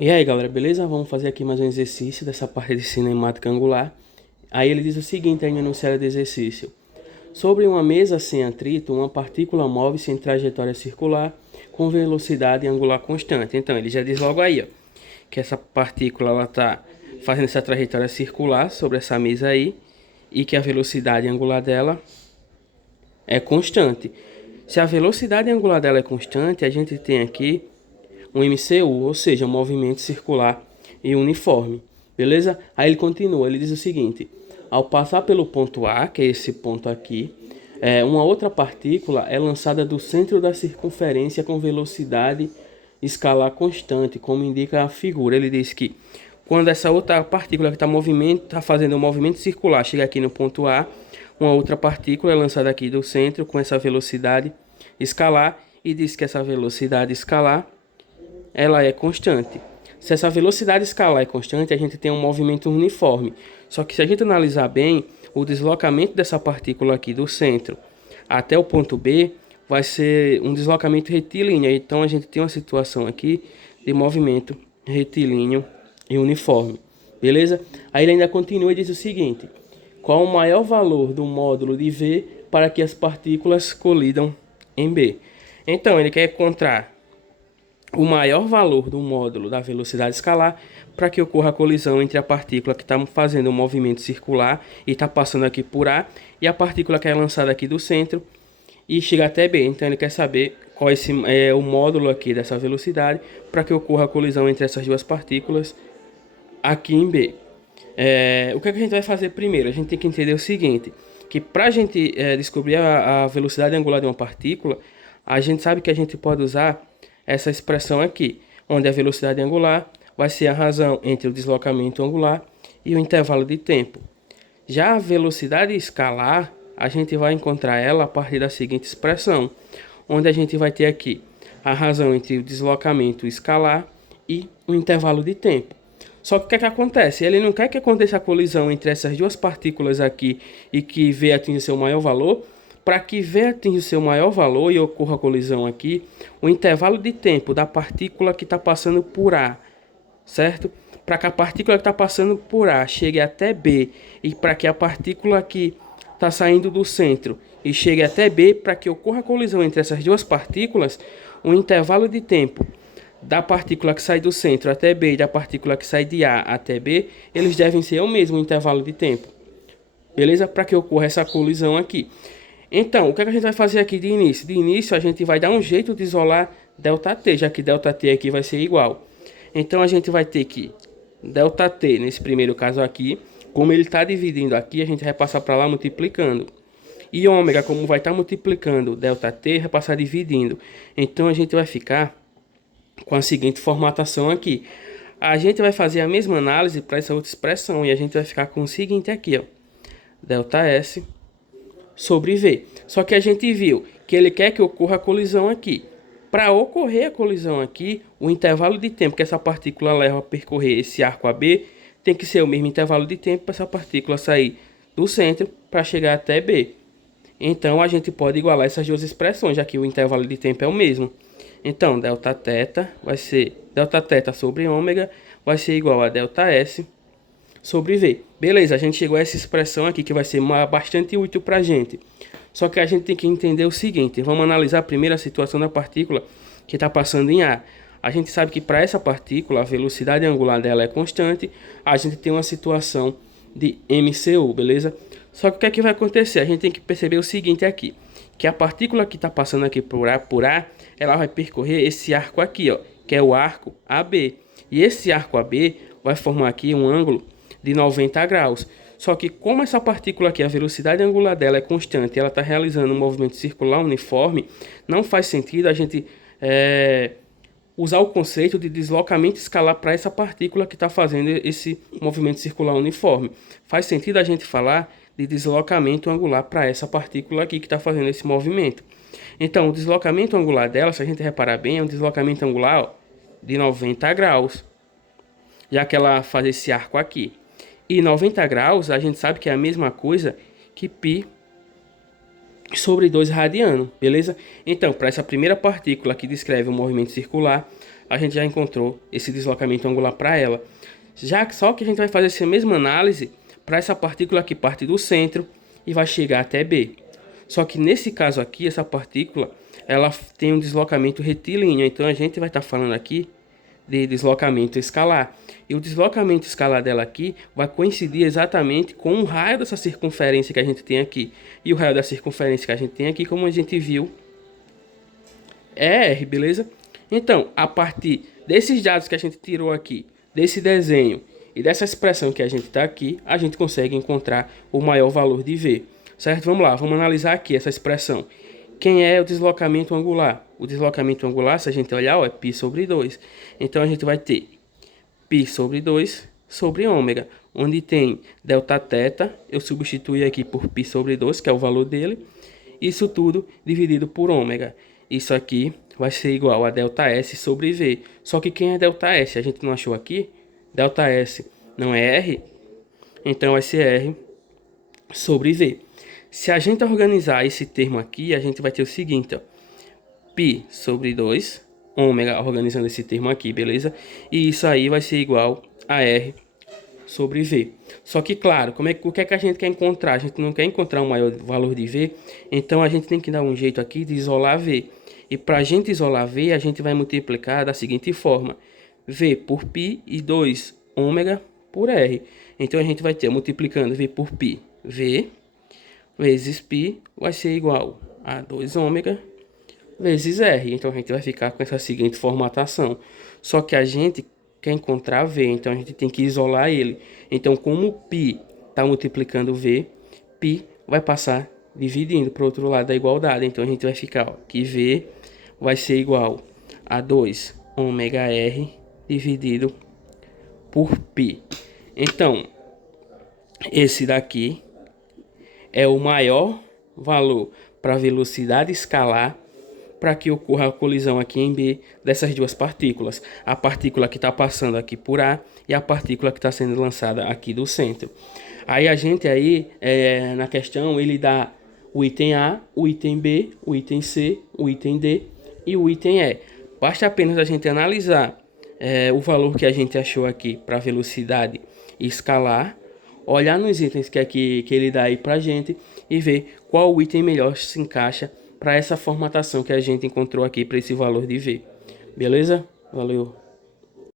E aí, galera, beleza? Vamos fazer aqui mais um exercício dessa parte de cinemática angular. Aí ele diz o seguinte aí no enunciado do exercício. Sobre uma mesa sem atrito, uma partícula move-se em trajetória circular com velocidade angular constante. Então, ele já diz logo aí, ó, que essa partícula ela está fazendo essa trajetória circular sobre essa mesa aí e que a velocidade angular dela é constante. Se a velocidade angular dela é constante, a gente tem aqui um MCU, ou seja, um movimento circular e uniforme. Beleza? Aí ele continua, ele diz o seguinte: ao passar pelo ponto A, que é esse ponto aqui, uma outra partícula é lançada do centro da circunferência com velocidade escalar constante, como indica a figura. Ele diz que quando essa outra partícula que está fazendo um movimento circular chega aqui no ponto A, uma outra partícula é lançada aqui do centro com essa velocidade escalar e diz que essa velocidade escalar ela é constante. Se essa velocidade escalar é constante, a gente tem um movimento uniforme. Só que se a gente analisar bem, o deslocamento dessa partícula aqui do centro até o ponto B vai ser um deslocamento retilíneo. Então a gente tem uma situação aqui de movimento retilíneo e uniforme. Beleza? Aí ele ainda continua e diz o seguinte: qual o maior valor do módulo de V para que as partículas colidam em B? Então ele quer encontrar o maior valor do módulo da velocidade escalar para que ocorra a colisão entre a partícula que está fazendo um movimento circular e está passando aqui por A e a partícula que é lançada aqui do centro e chega até B. Então ele quer saber qual é o módulo aqui dessa velocidade para que ocorra a colisão entre essas duas partículas aqui em B. O que a gente vai fazer primeiro? A gente tem que entender o seguinte, que para a gente descobrir a velocidade angular de uma partícula, a gente sabe que a gente pode usar essa expressão aqui, onde a velocidade angular vai ser a razão entre o deslocamento angular e o intervalo de tempo. Já a velocidade escalar, a gente vai encontrar ela a partir da seguinte expressão, onde a gente vai ter aqui a razão entre o deslocamento escalar e o intervalo de tempo. Só que o que é que acontece? Ele não quer que aconteça a colisão entre essas duas partículas aqui e que V atinja seu maior valor. Para que V atinja seu maior valor e ocorra a colisão aqui, o intervalo de tempo da partícula que está passando por A, certo? Para que a partícula que está passando por A chegue até B e para que a partícula que está saindo do centro e chegue até B, para que ocorra a colisão entre essas duas partículas, o intervalo de tempo da partícula que sai do centro até B e da partícula que sai de A até B, eles devem ser o mesmo intervalo de tempo. Beleza? Para que ocorra essa colisão aqui. Então, o que a gente vai fazer aqui de início? De início, a gente vai dar um jeito de isolar ΔT, já que ΔT aqui vai ser igual. Então, a gente vai ter que ΔT, nesse primeiro caso aqui, como ele está dividindo aqui, a gente vai passar para lá multiplicando. E ômega, como vai estar multiplicando ΔT, vai passar dividindo. Então, a gente vai ficar com a seguinte formatação aqui. A gente vai fazer a mesma análise para essa outra expressão e a gente vai ficar com o seguinte aqui, ó. ΔS sobre V. Só que a gente viu que ele quer que ocorra a colisão aqui. Para ocorrer a colisão aqui, o intervalo de tempo que essa partícula leva a percorrer esse arco AB tem que ser o mesmo intervalo de tempo para essa partícula sair do centro para chegar até B. Então a gente pode igualar essas duas expressões, já que o intervalo de tempo é o mesmo. Então, Δθ vai ser Δθ sobre ômega vai ser igual a ΔS sobre V. Beleza, a gente chegou a essa expressão aqui que vai ser bastante útil para a gente. Só que a gente tem que entender o seguinte, vamos analisar primeiro a situação da partícula que está passando em A. A gente sabe que para essa partícula a velocidade angular dela é constante, a gente tem uma situação de MCU, beleza? Só que o que é que vai acontecer? A gente tem que perceber o seguinte aqui, que a partícula que está passando aqui por A, ela vai percorrer esse arco aqui, ó, que é o arco AB. E esse arco AB vai formar aqui um ângulo de 90 graus. Só que como essa partícula aqui, a velocidade angular dela é constante, ela está realizando um movimento circular uniforme, não faz sentido a gente usar o conceito de deslocamento escalar para essa partícula que está fazendo esse movimento circular uniforme. Faz sentido a gente falar de deslocamento angular para essa partícula aqui que está fazendo esse movimento. Então, o deslocamento angular dela, se a gente reparar bem, é um deslocamento angular, ó, de 90 graus, já que ela faz esse arco aqui. E 90 graus, a gente sabe que é a mesma coisa que π sobre 2 radiano, beleza? Então, para essa primeira partícula que descreve o movimento circular, a gente já encontrou esse deslocamento angular para ela. Só que a gente vai fazer essa mesma análise para essa partícula que parte do centro e vai chegar até B. Só que nesse caso aqui, essa partícula, ela tem um deslocamento retilíneo. Então a gente vai estar falando aqui de deslocamento escalar. E o deslocamento escalar dela aqui vai coincidir exatamente com o raio dessa circunferência que a gente tem aqui. E o raio da circunferência que a gente tem aqui, como a gente viu, é R, beleza? Então, a partir desses dados que a gente tirou aqui, desse desenho e dessa expressão que a gente está aqui, a gente consegue encontrar o maior valor de V. Certo? Vamos lá, vamos analisar aqui essa expressão. Quem é o deslocamento angular? O deslocamento angular, se a gente olhar, ó, é π sobre 2. Então, a gente vai ter π sobre 2 sobre ômega, onde tem Δθ, eu substituí aqui por π sobre 2, que é o valor dele, isso tudo dividido por ômega. Isso aqui vai ser igual a ΔS sobre V. Só que quem é ΔS? A gente não achou aqui? ΔS não é R? Então vai ser R sobre V. Se a gente organizar esse termo aqui, a gente vai ter o seguinte, ó. π sobre 2, ômega, organizando esse termo aqui, beleza? E isso aí vai ser igual a R sobre V. Só que, claro, o que é que a gente quer encontrar? A gente não quer encontrar um maior valor de V, então a gente tem que dar um jeito aqui de isolar V. E para a gente isolar V, a gente vai multiplicar da seguinte forma. V por π e 2 ômega por R. Então a gente vai ter, multiplicando V por π, V vezes π vai ser igual a 2 ômega vezes R. Então a gente vai ficar com essa seguinte formatação. Só que a gente quer encontrar V, então a gente tem que isolar ele. Então, como π está multiplicando V, π vai passar dividindo para o outro lado da igualdade. Então a gente vai ficar, ó, que V vai ser igual a 2 ômega R dividido por π. Então, esse daqui é o maior valor para a velocidade escalar para que ocorra a colisão aqui em B dessas duas partículas. A partícula que está passando aqui por A e a partícula que está sendo lançada aqui do centro. Aí a gente na questão, ele dá o item A, o item B, o item C, o item D e o item E. Basta apenas a gente analisar o valor que a gente achou aqui para velocidade escalar, olhar nos itens que ele dá aí para a gente e ver qual o item melhor se encaixa para essa formatação que a gente encontrou aqui para esse valor de V. Beleza? Valeu!